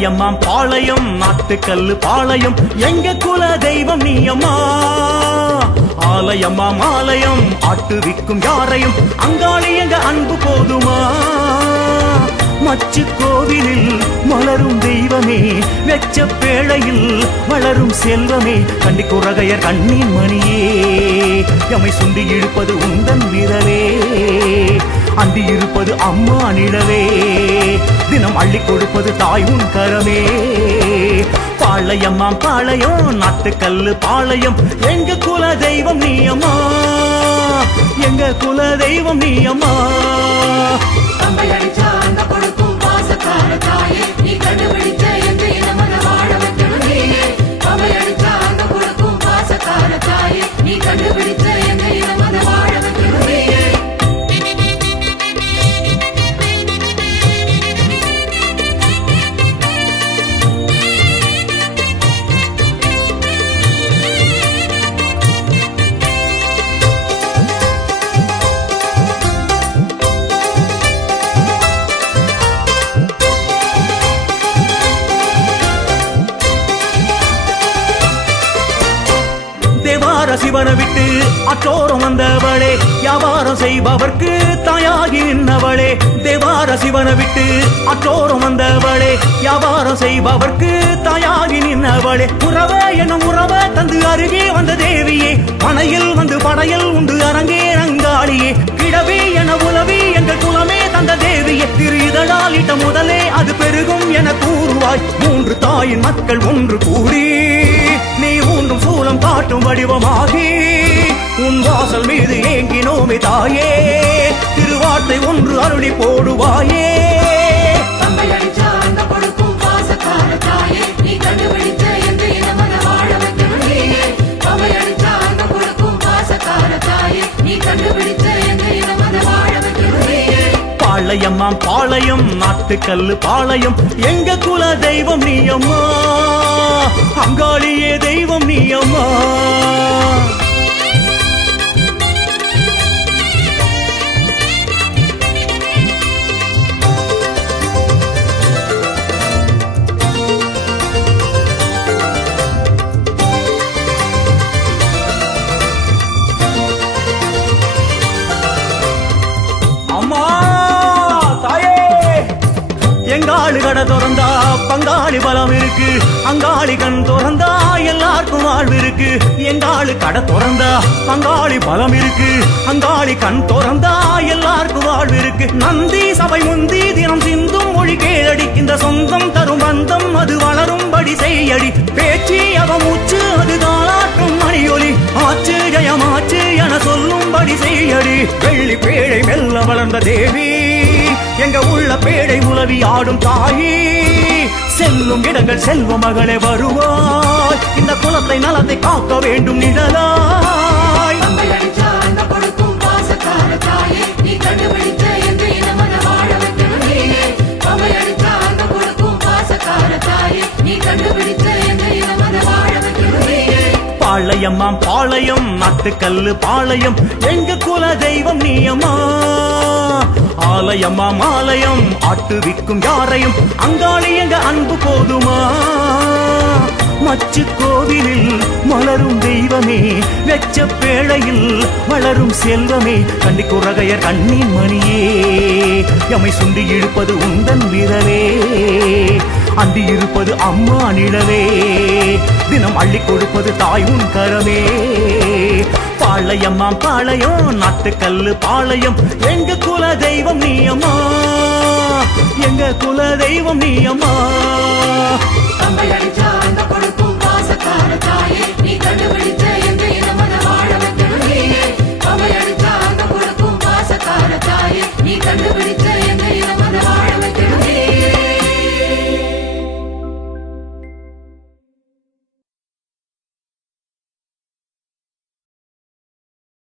பாளையம்மாம் பாளையம் நாட்டுக்கல்லு பாளையம் எங்க குல தெய்வம் நீ அம்மா. ஆலயம்மாம் ஆலயம் ஆட்டு விக்கும் யாரையும் அங்காளி எங்க அன்பு போதுமா. மச்சு கோவிலில் மலரும் தெய்வமே வெச்ச பேழையில் வளரும் செல்வமே கண்டி குறகையர் கண்ணின் மணியே எமை சுண்டி இழுப்பது உந்தன் விரலே அண்டி இருப்பது அம்மா நிழலே தினம் அள்ளி கொடுப்பது தாய் உன் கரமே. பாளையம்மாம் பாளையம் நாட்டுக்கல்லு பாளையம் எங்க குல தெய்வம் நீ அம்மா. எங்க குல தெய்வம் நீ அம்மா. நீ கண்டுபிடிச்ச எந்த இனமன வாழ வைக்கணும் நீயே. கம்பை அடிச்சா அங்க கொடுக்கும் பாசக்கார தாயே. நீ கண்டுபிடிச்ச எந்த இனமன வாழ வைக்கணும் நீயே. சிவனை விட்டு அற்றோரம் வந்தவளே வியாபாரம் செய்பவர்க்கு தாயாகி நின்றவளே. தேவார சிவனை விட்டு அற்றோரம் வந்தவளே வியாபாரம் செய்பவர்க்கு தாயாகி நின்றவளே. உறவே எனும் உறவை தந்து அருகே வந்த தேவியே மனையில் வந்து படையல் உண்டு அரங்கே ரங்காளியே. கிழவி என உலவி எங்கள் குலமே தந்த தேவியே. திரு இதழால் இட்ட முதலே அது பெருகும் என கூறுவாய். மூன்று தாயின் மக்கள் ஒன்று கூடி நீ ஊன்றும் சூலம் காட்டும் வடிவமாகி உன் வாசல் மீது ஏங்கினோமே தாயே. திருவார்த்தை ஒன்று அருளி போடுவாயே. கம்பை அடிச்சா அங்க கொடுக்கும் பாசக்கார தாயே. நீ கண்டுபிடிச்ச எந்த இனமன வாழ வைக்கணும் நீயே. கம்பை அடிச்சா அங்க கொடுக்கும் பாசக்கார தாயே. நீ கண்டுபிடிச்ச எந்த இனமன வாழ வைக்கணும் நீயே. பாளையம்மாம் பாளையம் நாட்டுக்கல்லு பாளையம் எங்க குல தெய்வம் நீ அம்மா. அங்காளியே தெய்வம் நீ அம்மா. அம்மா தாயே எங்காளு கடை திறந்தா பங்காளி பலம் இருக்கு. அங்காளி கண் திறந்தா எல்லாருக்கும் வாழ்வு இருக்கு. எங்காளு கடை திறந்தா பங்காளி பலம் இருக்கு. அங்காளி கண் திறந்தா எல்லாருக்கும் வாழ்வு இருக்கு. நந்தி சபை முந்தி தினம் சிந்தும் மொழி கேளடிக்கின்ற சொந்தம் தரும் பந்தம் அது வளரும்படி செய்யடி. பேச்சு அவ மூச்சு அது தாளாட்டும் மணியொலி ஆச்சு ஜயமாச்சு என சொல்லும்படி செய்யடி. வெள்ளி பேழை மெல்ல வளர்ந்த தேவி எங்க உள்ள பேடை உலவி ஆடும் தாயி. செல்லும் இடங்கள் செல்வ மகளே வருவாய். இந்த குலத்தை நலத்தை காக்க வேண்டும் நிழலாய். கம்பை அடிச்சா அங்க கொடுக்கும் பாசக்கார தாயே. நீ கண்டுபிடிச்ச எந்த இனமன வாழ வைக்கணும் நீயே. கம்பை அடிச்சா அங்க கொடுக்கும் பாசக்கார தாயே. நீ கண்டுபிடிச்ச எந்த இனமன வாழ வைக்கணும் நீயே. பாளையம்மாம் பாளையம் நாட்டுக்கல்லு பாளையம் எங்க குல தெய்வம் நீ அம்மா. ஆலயம்மாம் ஆலயம் ஆட்டு விக்கும் யாரையும் அங்காளி எங்க அன்பு போதுமா. மச்சு கோவிலில் மலரும் தெய்வமே வெச்ச பேழையில் வளரும் செல்வமே கண்டி குறகையர் கண்ணின் மணியே எமை சுண்டி இழுப்பது உந்தன் விரலே அண்டி இருப்பது அம்மா நிழலே தினம் அள்ளி கொடுப்பது தாய் உன் கரமே. பாளையம்மாம் பாளையம் நாட்டுக்கல்லு பாளையம் எங்க குல தெய்வம் நீ அம்மா. எங்க குல தெய்வம் நீ அம்மா. கம்பை அடிச்சா அங்க கொடுக்கும் பாசக்கார தாயே. நீ கண்டுபிடிச்ச